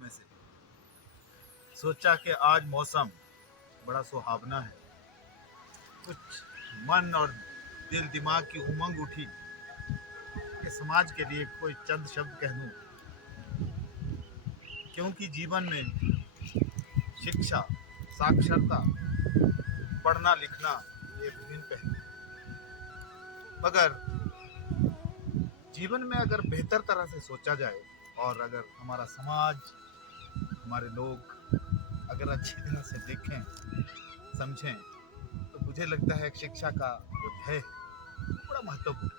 में से सोचा कि आज मौसम बड़ा सुहावना है। कुछ मन और दिल दिमाग की उमंग उठी कि समाज के लिए कोई चंद शब्द कह दूं, क्योंकि जीवन में शिक्षा, साक्षरता, पढ़ना लिखना ये विभिन्न पहलू, मगर जीवन में अगर बेहतर तरह से सोचा जाए और अगर हमारा समाज, हमारे लोग अगर अच्छी तरह से देखें, समझें, तो मुझे लगता है कि शिक्षा का जो है बड़ा महत्वपूर्ण है।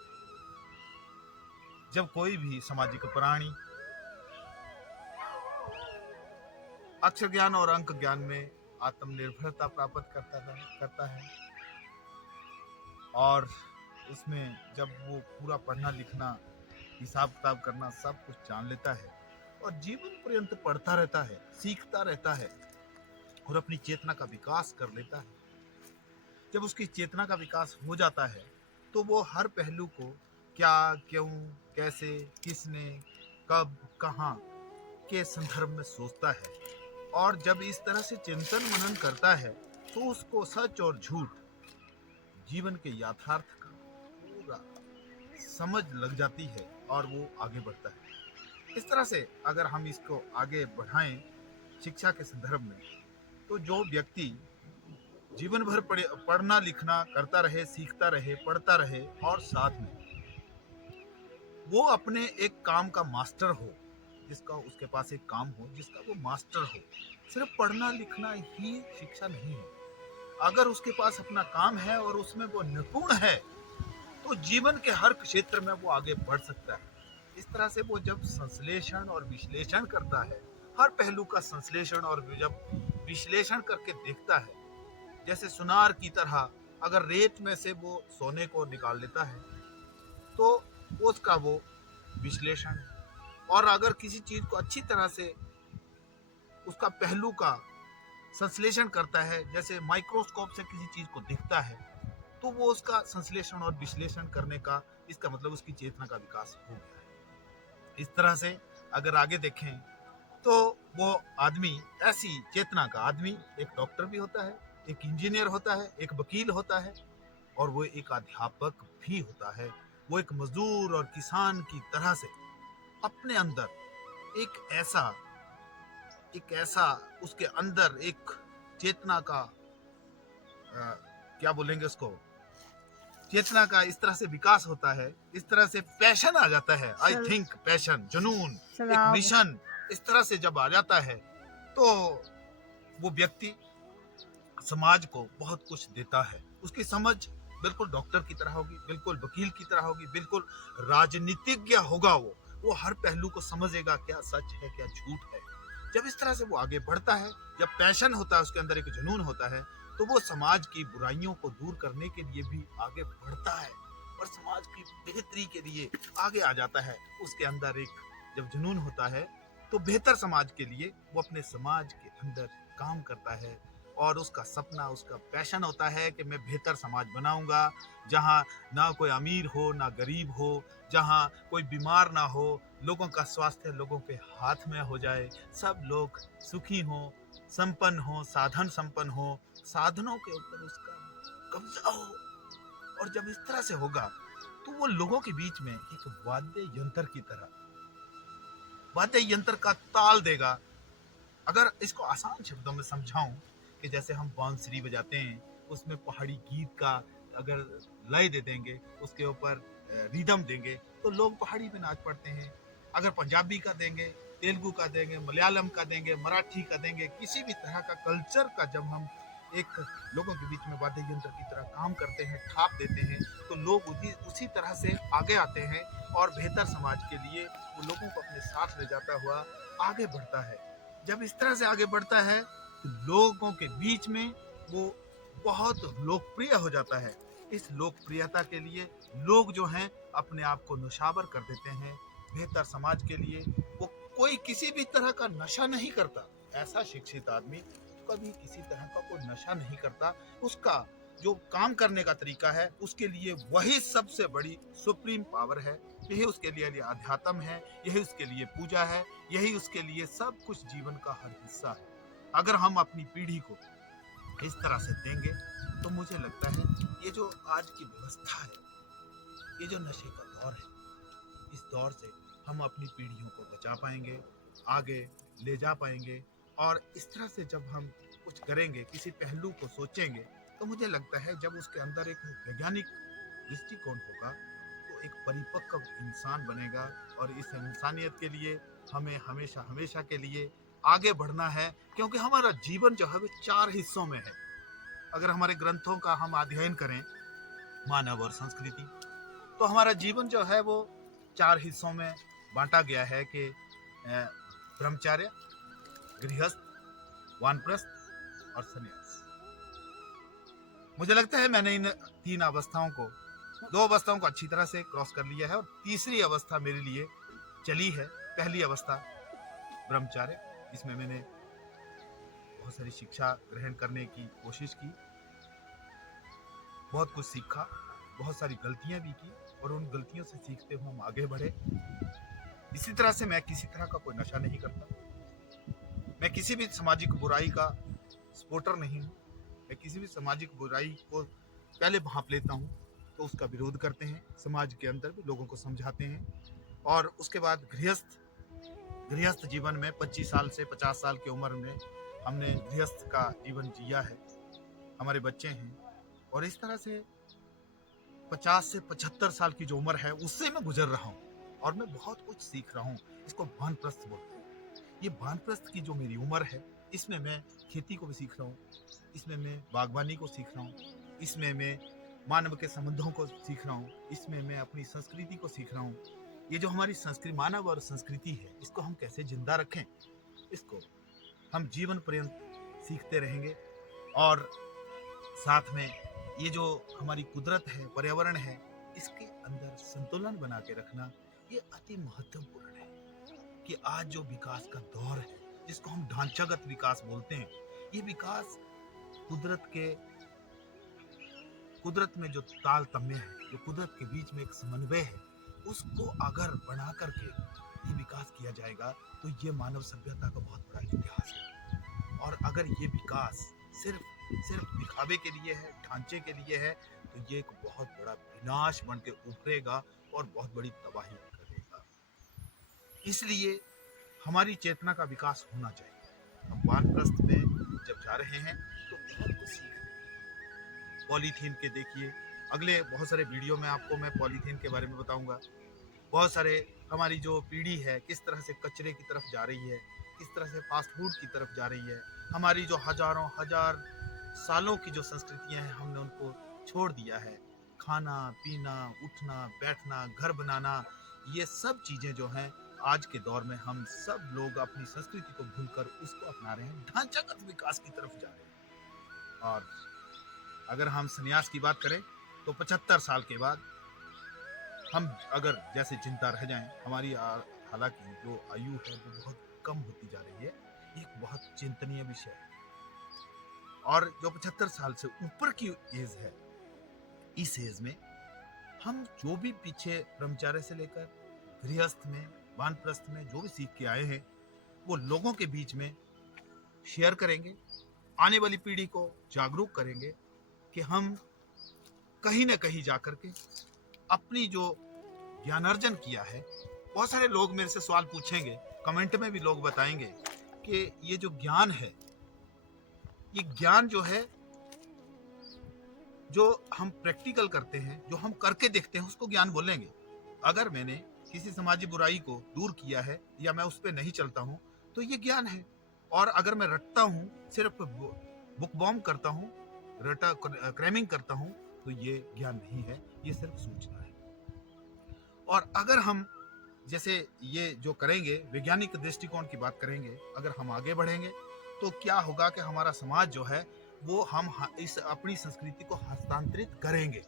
जब कोई भी सामाजिक प्राणी अक्षर ज्ञान और अंक ज्ञान में आत्मनिर्भरता प्राप्त करता है और उसमें जब वो पूरा पढ़ना लिखना, हिसाब किताब करना सब कुछ जान लेता है और जीवन पर्यंत पढ़ता रहता है, सीखता रहता है और अपनी चेतना का विकास कर लेता है। जब उसकी चेतना का विकास हो जाता है तो वो हर पहलू को क्या, क्यों, कैसे, किसने, कब, कहाँ के संदर्भ में सोचता है और जब इस तरह से चिंतन मनन करता है तो उसको सच और झूठ, जीवन के यथार्थ का पूरा समझ लग जाती है और वो आगे बढ़ता है। इस तरह से अगर हम इसको आगे बढ़ाएं शिक्षा के संदर्भ में, तो जो व्यक्ति जीवन भर पढ़ना लिखना करता रहे, सीखता रहे, पढ़ता रहे और साथ में वो अपने एक काम का मास्टर हो, जिसका उसके पास एक काम हो जिसका वो मास्टर हो। सिर्फ पढ़ना लिखना ही शिक्षा नहीं है। अगर उसके पास अपना काम है और उसमें वो निपुण है तो जीवन के हर क्षेत्र में वो आगे बढ़ सकता है। इस तरह से वो जब संश्लेषण और विश्लेषण करता है, हर पहलू का संश्लेषण और जब विश्लेषण करके देखता है, जैसे सुनार की तरह अगर रेत में से वो सोने को निकाल लेता है तो उसका वो विश्लेषण है। और अगर किसी चीज को अच्छी तरह से उसका पहलू का संश्लेषण करता है, जैसे माइक्रोस्कोप से किसी चीज को दिखता है, तो वो उसका संश्लेषण और विश्लेषण करने का, इसका मतलब उसकी चेतना का विकास हो गया है। इस तरह से अगर आगे देखें तो वो आदमी, ऐसी चेतना का आदमी एक डॉक्टर भी होता है, एक इंजीनियर होता है, एक वकील होता है और वो एक अध्यापक भी होता है। वो एक मजदूर और किसान की तरह से अपने अंदर एक ऐसा उसके अंदर एक चेतना का, क्या बोलेंगे उसको, चेतना का इस तरह से विकास होता है, इस तरह से पैशन आ जाता है। आई थिंक पैशन, जुनून, एक मिशन इस तरह से जब आ जाता है तो वो व्यक्ति समाज को बहुत कुछ देता है। उसकी समझ बिल्कुल डॉक्टर की तरह होगी, बिल्कुल वकील की तरह होगी, बिल्कुल राजनीतिज्ञ होगा। वो हर पहलू को समझेगा, क्या सच है क्या झूठ है। जब इस तरह से वो आगे बढ़ता है, जब पैशन होता है, उसके अंदर एक जुनून होता है, तो वो समाज की बुराइयों को दूर करने के लिए भी आगे बढ़ता है और समाज की बेहतरी के लिए आगे आ जाता है। उसके अंदर एक जब जुनून होता है तो बेहतर समाज के लिए वो अपने समाज के अंदर काम करता है और उसका सपना, उसका पैशन होता है कि मैं बेहतर समाज बनाऊंगा, जहां ना कोई अमीर हो ना गरीब हो, जहां कोई बीमार ना हो, लोगों का स्वास्थ्य लोगों के हाथ में हो जाए, सब लोग सुखी हो, संपन्न हो, साधन संपन्न हो, साधनों के ऊपर उसका कब्जा हो। और जब इस तरह से होगा तो वो लोगों के बीच में एक वाद्य यंत्र का ताल देगा। अगर इसको आसान शब्दों में समझाऊं कि जैसे हम बांसुरी बजाते हैं, उसमें पहाड़ी गीत का अगर लय दे देंगे, उसके ऊपर रिदम देंगे, तो लोग पहाड़ी में नाच पड़ते हैं। अगर पंजाबी का देंगे, तेलुगु का देंगे, मलयालम का देंगे, मराठी का देंगे, किसी भी तरह का कल्चर का जब हम एक लोगों के बीच में वाद्य यंत्र की तरह काम करते हैं, थाप देते हैं, तो लोग उसी तरह से आगे आते हैं और बेहतर समाज के लिए वो लोगों को अपने साथ ले जाता हुआ आगे बढ़ता है। जब इस तरह से आगे बढ़ता है तो लोगों के बीच में वो बहुत लोकप्रिय हो जाता है। इस लोकप्रियता के लिए लोग जो हैं अपने आप को नौशावर कर देते हैं। बेहतर समाज के लिए वो कोई किसी भी तरह का नशा नहीं करता। ऐसा शिक्षित आदमी कभी किसी तरह का कोई नशा नहीं करता। उसका जो काम करने का तरीका है, उसके लिए वही सबसे बड़ी सुप्रीम पावर है, यही उसके लिए अध्यात्म है, यही उसके लिए पूजा है, यही उसके लिए सब कुछ जीवन का हर हिस्सा है। अगर हम अपनी पीढ़ी को इस तरह से देंगे तो मुझे लगता है ये जो आज की व्यवस्था है, ये जो नशे का दौर है, इस दौर से हम अपनी पीढ़ियों को बचा पाएंगे, आगे ले जा पाएंगे। और इस तरह से जब हम कुछ करेंगे, किसी पहलू को सोचेंगे, तो मुझे लगता है जब उसके अंदर एक वैज्ञानिक दृष्टिकोण होगा तो एक परिपक्व इंसान बनेगा। और इस इंसानियत के लिए हमें हमेशा हमेशा के लिए आगे बढ़ना है, क्योंकि हमारा जीवन जो है वो 4 हिस्सों में है। अगर हमारे ग्रंथों का हम अध्ययन करें, मानव और संस्कृति, तो हमारा जीवन जो है वो 4 हिस्सों में बांटा गया है कि ब्रह्मचर्य, गृहस्थ, वानप्रस्थ और संन्यास। मुझे लगता है मैंने इन 3 अवस्थाओं को, 2 अवस्थाओं को अच्छी तरह से क्रॉस कर लिया है और तीसरी अवस्था मेरे लिए चली है। पहली अवस्था ब्रह्मचर्य, इसमें मैंने बहुत सारी शिक्षा ग्रहण करने की कोशिश की, बहुत कुछ सीखा, बहुत सारी गलतियां भी की और उन गलतियों से सीखते हुए हम आगे बढ़े। इसी तरह से मैं किसी तरह का कोई नशा नहीं करता, मैं किसी भी सामाजिक बुराई का सपोर्टर नहीं हूँ। मैं किसी भी सामाजिक बुराई को पहले भांप लेता हूँ तो उसका विरोध करते हैं, समाज के अंदर भी लोगों को समझाते हैं। और उसके बाद गृहस्थ जीवन में 25 साल से 50 साल की उम्र में हमने गृहस्थ का जीवन जिया है, हमारे बच्चे हैं। और इस तरह से 50 से 75 साल की जो उम्र है उससे मैं गुजर रहा हूँ और मैं बहुत कुछ सीख रहा हूँ। इसको वानप्रस्थ बोलते हैं। ये वानप्रस्थ की जो मेरी उम्र है, इसमें मैं खेती को भी सीख रहा हूँ, इसमें मैं बागवानी को सीख रहा हूँ, इसमें मैं मानव के संबंधों को सीख रहा हूँ, इसमें मैं अपनी संस्कृति को सीख रहा हूँ। ये जो हमारी संस्कृति, मानव और संस्कृति है, इसको हम कैसे जिंदा रखें, इसको हम जीवन पर्यंत सीखते रहेंगे। और साथ में ये जो हमारी कुदरत है, पर्यावरण है, इसके अंदर संतुलन बना के रखना ये अति महत्वपूर्ण है। कि आज जो विकास का दौर है, जिसको हम ढांचागत विकास बोलते हैं, ये विकास कुदरत में जो तारतम्य है, जो कुदरत के बीच में एक समन्वय है, उसको अगर बना करके ये विकास किया जाएगा तो ये मानव सभ्यता का बहुत बड़ा इतिहास है। और अगर ये विकास सिर्फ दिखावे के लिए है, ढांचे के लिए है, तो ये एक बहुत बड़ा विनाश बन के उभरेगा और बहुत बड़ी तबाही करेगा। इसलिए हमारी चेतना का विकास होना चाहिए। हम वानप्रस्थ में जब जा रहे हैं तो बहुत कुछ सीख रहे हैं। पॉलीथीन के देखिए, अगले बहुत सारे वीडियो में आपको मैं पॉलीथीन के बारे में बताऊंगा। बहुत सारे हमारी जो पीढ़ी है किस तरह से कचरे की तरफ जा रही है, किस तरह से फास्ट फूड की तरफ जा रही है। हमारी जो हजारों हजार सालों की जो संस्कृतियां हैं, हमने उनको छोड़ दिया है। खाना पीना, उठना बैठना, घर बनाना, ये सब चीजें जो हैं आज के दौर में हम सब लोग अपनी संस्कृति को भूलकर उसको अपना रहे हैं, ढांचागत विकास की तरफ जा रहे हैं। और अगर हम संन्यास की बात करें तो 75 साल के बाद हम अगर जैसे जिंदा रह जाएं, हमारी हालांकि जो आयु है वो बहुत कम होती जा रही है, एक बहुत चिंतनीय विषय है। और जो 75 साल से ऊपर की एज है, इस एज में हम जो भी पीछे ब्रह्मचर्य से लेकर गृहस्थ में, वानप्रस्थ में जो भी सीख के आए हैं, वो लोगों के बीच में शेयर करेंगे, आने वाली पीढ़ी को जागरूक करेंगे कि हम कहीं ना कहीं जाकर के अपनी जो ज्ञानार्जन किया है। बहुत सारे लोग मेरे से सवाल पूछेंगे, कमेंट में भी लोग बताएंगे कि ये जो ज्ञान है, ये ज्ञान जो है, जो हम प्रैक्टिकल करते हैं, जो हम करके देखते हैं, उसको ज्ञान बोलेंगे। अगर मैंने किसी समाजी बुराई को दूर किया है या मैं उस पर नहीं चलता हूं तो ये ज्ञान है। और अगर मैं रटता हूं, सिर्फ बुक बॉम्ब करता हूं, क्रैमिंग करता हूं, तो ये ज्ञान नहीं है, ये सिर्फ सूचना है। और अगर हम जैसे ये जो करेंगे, वैज्ञानिक दृष्टिकोण की बात करेंगे, अगर हम आगे बढ़ेंगे तो क्या होगा कि हमारा समाज जो है वो हम इस अपनी संस्कृति को हस्तांतरित करेंगे।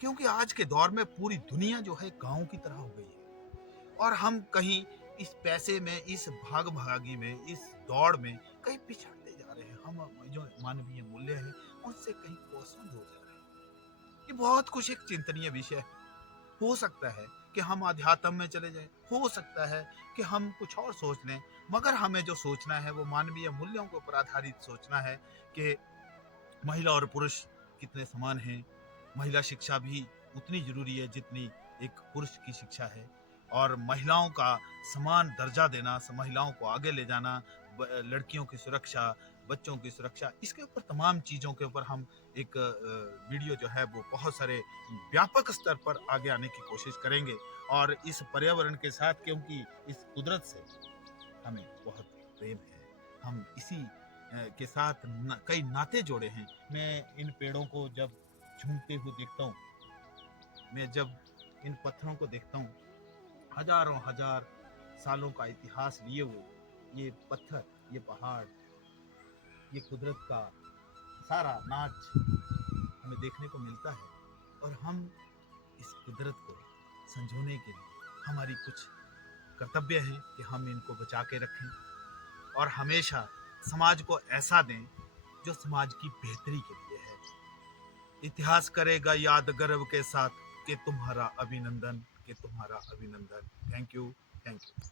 क्योंकि आज के दौर में पूरी दुनिया जो है गांव की तरह हो गई है और हम कहीं इस पैसे में, इस भाग भागी में, इस दौड़ में कहीं पिछड़ते जा रहे हैं। हम जो मानवीय मूल्य हैं उनसे कहीं कोसों दूर जा रहे हैं। ये बहुत कुछ एक चिंतनीय विषय है। हो सकता है कि हम अध्यात्म में चले जाएं, हो सकता है कि हम कुछ और सोच लें, मगर हमें जो सोचना है वो मानवीय मूल्यों के ऊपर आधारित सोचना है कि महिला और पुरुष कितने समान हैं। महिला शिक्षा भी उतनी जरूरी है जितनी एक पुरुष की शिक्षा है, और महिलाओं का समान दर्जा देना, महिलाओं को आगे ले जाना, लड़कियों की सुरक्षा, बच्चों की सुरक्षा, इसके ऊपर तमाम चीज़ों के ऊपर हम एक वीडियो जो है वो बहुत सारे व्यापक स्तर पर आगे आने की कोशिश करेंगे। और इस पर्यावरण के साथ, क्योंकि इस कुदरत से हमें बहुत प्रेम है, हम इसी के साथ कई नाते जोड़े हैं। मैं इन पेड़ों को जब झूमते हुए देखता हूँ, मैं जब इन पत्थरों को देखता हूँ, हजारों हजार सालों का इतिहास लिए हुए ये पत्थर, ये पहाड़, ये कुदरत का सारा नाच हमें देखने को मिलता है। और हम इस कुदरत को संजोने के लिए हमारी कुछ कर्तव्य है कि हम इनको बचा के रखें, और हमेशा समाज को ऐसा दें जो समाज की बेहतरी के लिए है। इतिहास करेगा याद गर्व के साथ कि तुम्हारा अभिनंदन, कि तुम्हारा अभिनंदन। Thank you, thank you.